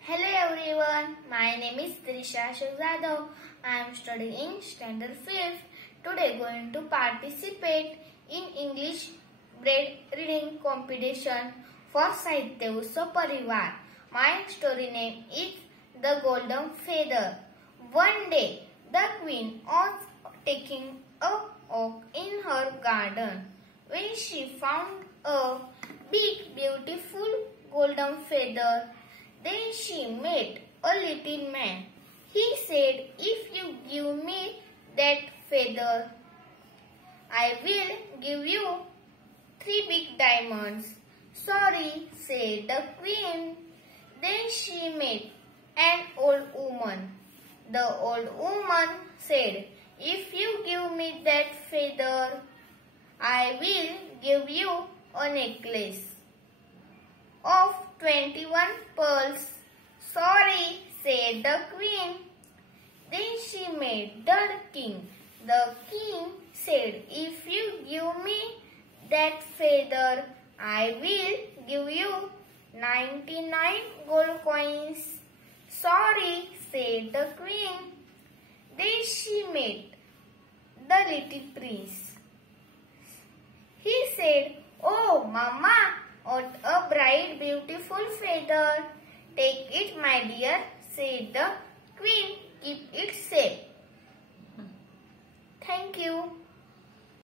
Hello everyone, my name is Trisha Shahzadav. I am studying standard 5th. Today going to participate in English reading competition for Sahitya Utsav Parivar. My story name is The Golden Feather. One day, the queen was taking a walk in her garden when she found a big beautiful golden feather. Then she met a little man. He said, "If you give me that feather, I will give you 3 big diamonds." "Sorry," said the queen. Then she met an old woman. The old woman said, "If you give me that feather, I will give you a necklace of 21 pearls." "Sorry," said the queen. Then she met the king. The king said, "If you give me that feather, I will give you 99 gold coins." "Sorry," said the queen. Then she met the little prince. He said, "Oh, Mama, what a bright, beautiful feather." "Take it, my dear," said the queen. "Keep it safe." Thank you.